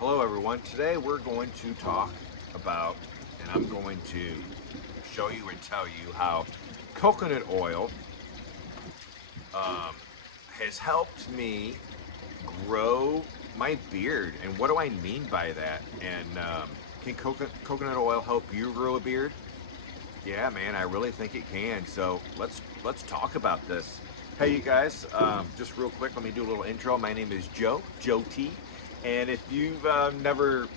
Hello everyone. Today we're going to talk about, and I'm going to show you and tell you how coconut oil um, has helped me grow my beard. And what do I mean by that? And can coconut oil help you grow a beard? Yeah, man, I really think it can. So let's talk about this. Hey, you guys, just real quick, let me do a little intro. My name is Joe T. And if you've never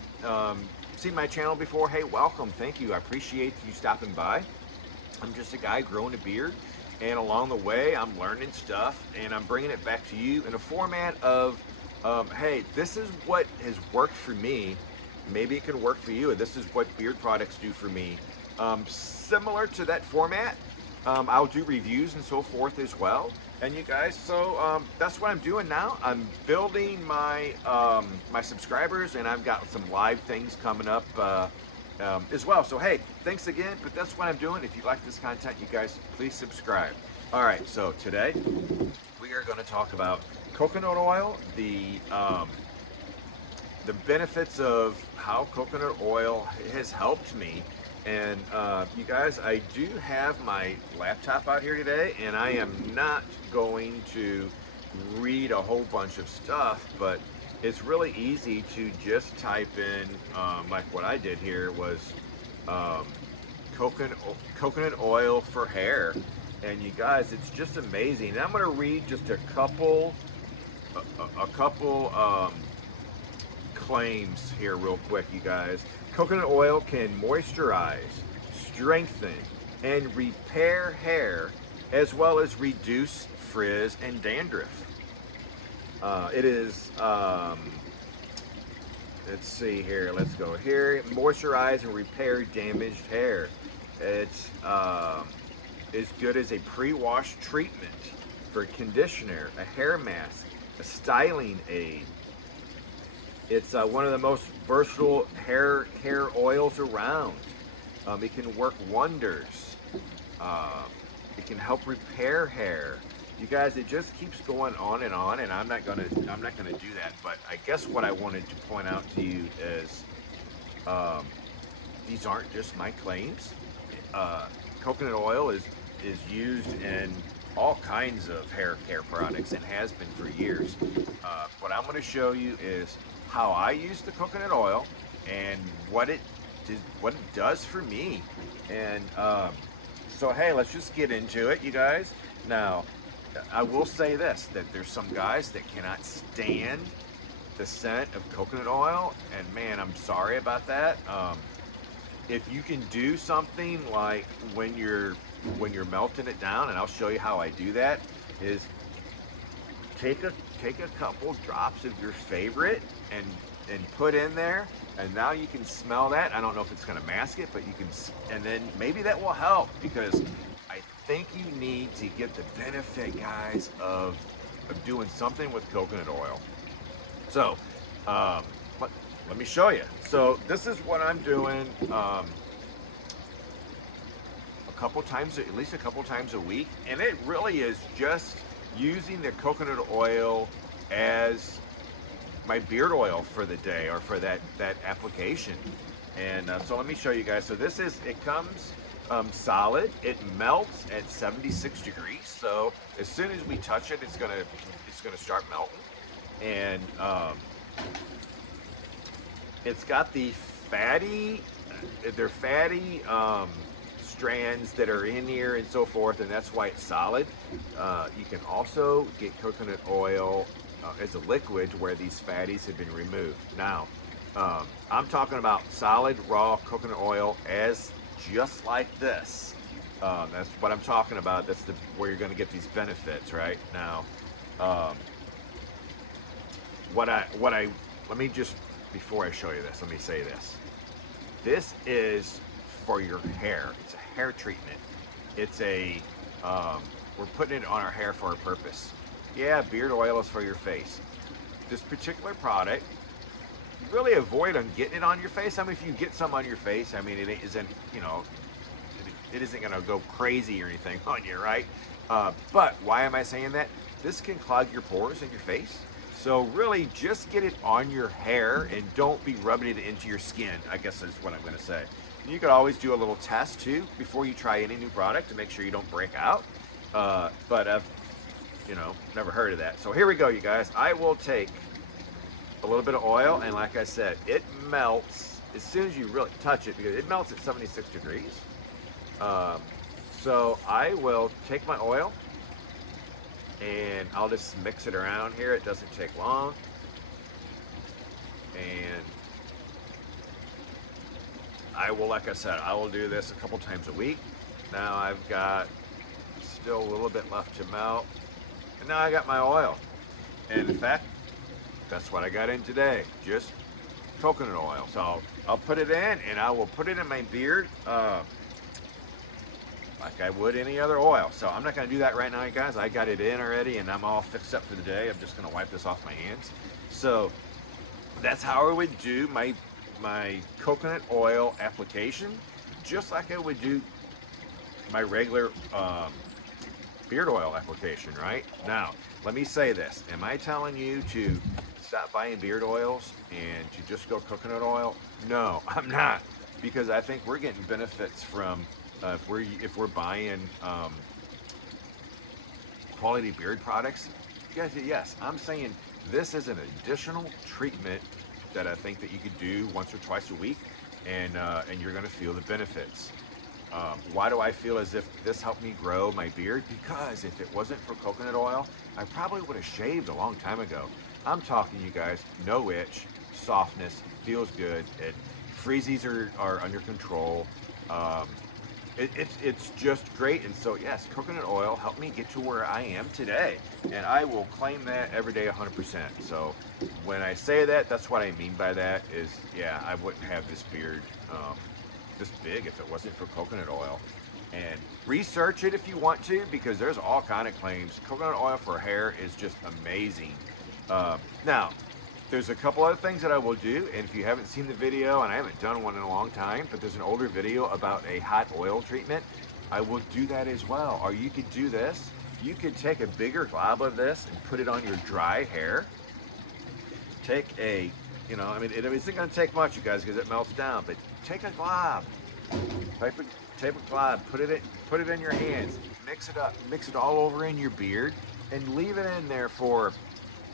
seen my channel before, hey, welcome. Thank you. I appreciate you stopping by. I'm just a guy growing a beard, and along the way, I'm learning stuff, and I'm bringing it back to you in a format of, hey, this is what has worked for me. Maybe it can work for you, and this is what beard products do for me. Similar to that format, I'll do reviews and so forth as well. And you guys, so that's what I'm doing now. I'm building my my subscribers, and I've got some live things coming up as well. So hey, thanks again. But that's what I'm doing. If you like this content, you guys, please subscribe. All right. So today we are going to talk about coconut oil, the benefits of how coconut oil has helped me. And you guys, I do have my laptop out here today, and I am not going to read a whole bunch of stuff, but it's really easy to just type in, like what I did here was coconut oil for hair. And you guys, it's just amazing. And I'm going to read just a couple claims here real quick, you guys. Coconut oil can moisturize, strengthen, and repair hair, as well as reduce frizz and dandruff. It is, let's see here, let's go here. Moisturize and repair damaged hair. It's as good as a pre-wash treatment for conditioner, a hair mask, a styling aid. It's one of the most versatile hair oils around. It can work wonders. It can help repair hair. You guys, it just keeps going on, and I'm not gonna do that. But I guess what I wanted to point out to you is these aren't just my claims. Coconut oil is used in all kinds of hair care products and has been for years. What I'm going to show you is how I use the coconut oil and what it does for me. And so hey, let's just get into it, you guys. Now, I will say this, that there's some guys that cannot stand the scent of coconut oil, and man, I'm sorry about that. If you can do something like when you're melting it down, and I'll show you how I do that, is take a couple drops of your favorite and put in there, and now you can smell that. I don't know if it's going to mask it, but you can, and then maybe that will help, because I think you need to get the benefit, guys, of doing something with coconut oil. So let me show you. So this is what I'm doing a couple times, at least a couple times a week, and it really is just using the coconut oil as my beard oil for the day, or for that application. And so let me show you guys. So it comes solid. It melts at 76 degrees. So as soon as we touch it, it's gonna start melting. And it's got the fatty strands that are in here and so forth, and that's why it's solid. You can also get coconut oil as a liquid where these fatties have been removed. Now, I'm talking about solid raw coconut oil as just like this. That's what I'm talking about. That's where you're going to get these benefits right now. Let me just, before I show you this, let me say this. This is for your hair. It's a hair treatment. It's we're putting it on our hair for a purpose. Yeah, beard oil is for your face. This particular product, you really avoid on getting it on your face. I mean, if you get some on your face, I mean, it isn't, it isn't gonna go crazy or anything on you, right? But why am I saying that? This can clog your pores in your face. So really just get it on your hair and don't be rubbing it into your skin, I guess is what I'm going to say. You could always do a little test too before you try any new product to make sure you don't break out. But I've, never heard of that. So here we go, you guys. I will take a little bit of oil, and like I said, it melts as soon as you really touch it because it melts at 76 degrees. So I will take my oil and I'll just mix it around here. It doesn't take long. And I will, like I said, I will do this a couple times a week. Now I've got still a little bit left to melt. And now I got my oil. And in fact, that's what I got in today, just coconut oil. So I'll put it in and I will put it in my beard like I would any other oil. So I'm not gonna do that right now, you guys. I got it in already and I'm all fixed up for the day. I'm just gonna wipe this off my hands. So that's how I would do my coconut oil application, just like I would do my regular beard oil application, right? Now, let me say this. Am I telling you to stop buying beard oils and to just go coconut oil? No, I'm not, because I think we're getting benefits from if we're buying quality beard products. Yes, I'm saying this is an additional treatment that I think that you could do once or twice a week, and you're going to feel the benefits. Why do I feel as if this helped me grow my beard? Because if it wasn't for coconut oil, I probably would have shaved a long time ago. I'm talking, you guys, no itch, softness, feels good. Freezies are under control. It's just great. And so yes, coconut oil helped me get to where I am today, and I will claim that every day 100%. So when I say that, that's what I mean by that is, yeah, I wouldn't have this beard this big if it wasn't for coconut oil. And research it if you want to, because there's all kind of claims. Coconut oil for hair is just amazing. Now, there's a couple other things that I will do, and if you haven't seen the video, and I haven't done one in a long time, but there's an older video about a hot oil treatment, I will do that as well. Or you could do this. You could take a bigger glob of this and put it on your dry hair. Take a, it isn't going to take much, you guys, because it melts down, but take a glob. Take a glob, put it in your hands, mix it up, mix it all over in your beard, and leave it in there for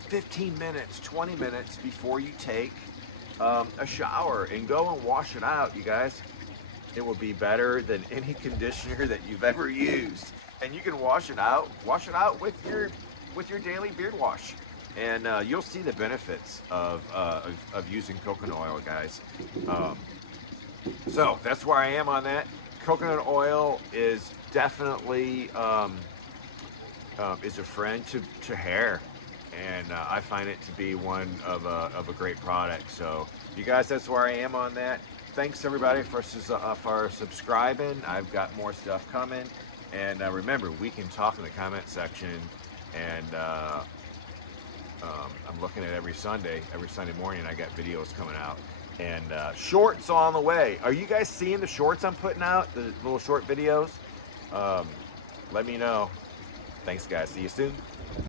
15 minutes, 20 minutes before you take a shower, and go and wash it out, you guys. It will be better than any conditioner that you've ever used. And you can wash it out with your daily beard wash. And you'll see the benefits of using coconut oil, guys. So that's where I am on that. Coconut oil is definitely is a friend to hair. And I find it to be one of a great product. So you guys, that's where I am on that. Thanks everybody for subscribing. I've got more stuff coming. And remember, we can talk in the comment section. And I'm looking at every Sunday morning, I got videos coming out. And shorts on the way. Are you guys seeing the shorts I'm putting out? The little short videos? Let me know. Thanks guys. See you soon.